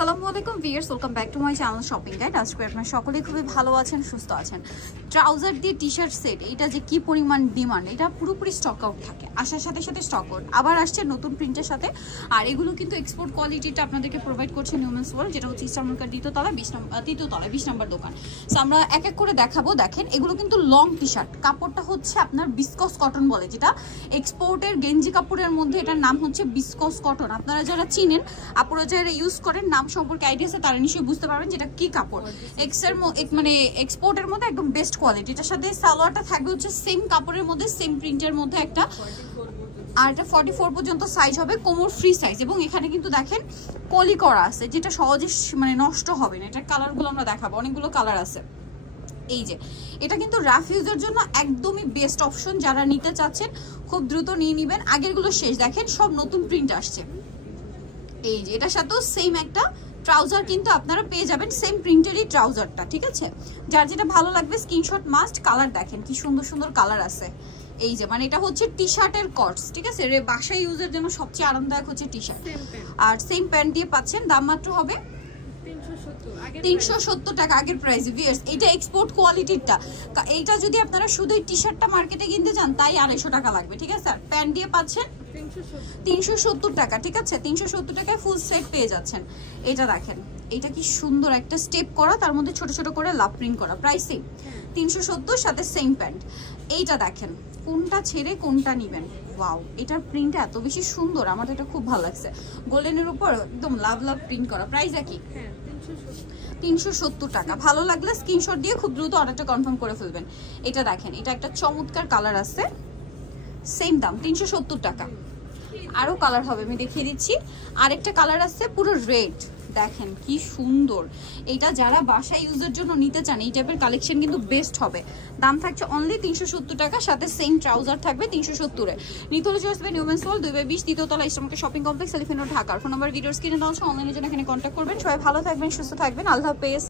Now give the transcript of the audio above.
আসসালামু আলাইকুম viewers, welcome back to my channel shopping guide. আজকে আপনারা সকলেই খুবই ভালো আছেন, সুস্থ আছেন। ট্রাউজার দিয়ে টি শার্ট সেট, এটা যে কি পরিমাণ ডিমান্ড, এটা পুরোপুরি স্টক আউট থাকে, আসার সাথে সাথে স্টক আউট আবার আসছে নতুন প্রিন্টের সাথে। আর এগুলো কিন্তু এক্সপোর্ট কোয়ালিটিটা আপনাদেরকে প্রোভাইড করছে নিউম্যান্স ওয়ার্ল্ড, যেটা হচ্ছে ইস্টার্নকার দ্বিতীয়তলায় 20 নম্বর দোকান। সো আমরা এক এক করে দেখাবো। দেখেন এগুলো কিন্তু লং টি শার্ট, কাপড়টা হচ্ছে আপনার বিসকস কটন বলে, যেটা এক্সপোর্টের গেঞ্জি কাপড়ের মধ্যে এটার নাম হচ্ছে বিসকস কটন। আপনারা যারা চিনেন, আপনারা যারা ইউজ করেন, নাম সম্পর্কে আইডিয়া আছে, তারা নিশ্চয়ই বুঝতে পারবেন যেটা কি কাপড়। মানে এক্সপোর্টের মধ্যে একদম বেস্ট কোয়ালিটি। এটার সাথে সালোয়ারটা থাকবে হচ্ছে সেম কাপড়ের মধ্যে, সেম প্রিন্টের মধ্যে একটা, আর এটা 44 পর্যন্ত সাইজ হবে, কোমর ফ্রি সাইজ। এবং এখানে কিন্তু দেখেন কলি করা আছে, যেটা সহজে মানে নষ্ট হবে না। এটার কালারগুলো আমরা দেখাবো, অনেকগুলো কালার আছে। এই যে এটা কিন্তু রাফ ইউজের জন্য একদমই বেস্ট অপশন। যারা নিতে চাচ্ছেন খুব দ্রুত নিয়ে নেবেন। আগেরগুলো শেষ, দেখেন সব নতুন প্রিন্ট আসছে। এই যে এটার সাথেও সেম একটা ট্রাউজার কিন্তু আপনারা পেয়ে যাবেন, সেম প্রিন্টেরই ট্রাউজারটা, ঠিক আছে? যার যেটা ভালো লাগবে স্ক্রিনশট মাস্ট। কালার দেখেন কি সুন্দর সুন্দর কালার আছে। এই যে মানে এটা হচ্ছে টি শার্টের কটস, ঠিক আছে? বাসায় ইউজের জন্য সবচেয়ে আরামদায়ক হচ্ছে টি শার্ট। আর সেম প্যান্ট দিয়ে পাচ্ছেন, দাম মাত্র হবে 370 টাকা আগের প্রাইসে। ভিউয়ার্স, এটা এক্সপোর্ট কোয়ালিটিরটা। এইটা যদি আপনারা শুধু টি শার্টটা মার্কেটে কিনতে চান, তাই 250 টাকা লাগবে, ঠিক আছে? আর প্যান্ট দিয়ে পাচ্ছেন 370 টাকা, ঠিক আছে? 370 টাকায় ফুল সেট পেয়ে যাচ্ছেন। এটা দেখেন, এটা কি সুন্দর একটা স্টেপ করা, তার মধ্যে ছোট ছোট করে লাভ প্রিন্ট করা, প্রাইসিং 370, সাথে সেম প্যান্ট। এইটা দেখেন, কোনটা ছেড়ে কোনটা নিবেন। ওয়াও, এটার প্রিন্ট এত বেশি সুন্দর, আমার এটা খুব ভালো লাগছে। গোল্ডেনের উপর একদম লাভ লাভ প্রিন্ট করা, প্রাইস একই 370 টাকা। ভালো লাগলে স্ক্রিনশট দিয়ে খুব দ্রুত অর্ডারটা কনফার্ম করে ফেলবেন। এটা দেখেন, এটা একটা চমৎকার কালার আছে, সেম দাম 370 টাকা। আরো কালার হবে, আমি দেখিয়ে দিচ্ছি। আরেকটা কালার আছে পুরো রেড, দেখেন কি সুন্দর। এটা যারা বাসা ইউজের জন্য নিতে চান, এই টাইপের কালেকশন কিন্তু বেস্ট হবে। দাম থাকছে অনলি 370 টাকা, সাথে সেম ট্রাউজার থাকবে 370-এ। নিতে হলে চলে আসবে নিউম্যান্স ওয়ার্ল্ড, 2/20 দ্বিতীয়তলা, ইস্টার্নকার shopping complex, Elephant Road, Dhaka. Phone number ভিডিওর স্ক্রিনে দেওয়া আছে, অনলাইনে জন্য এখানে কন্ট্যাক্ট করবেন। সবাই ভালো থাকবেন, সুস্থ থাকবেন, আল্লাহ হাফেজ।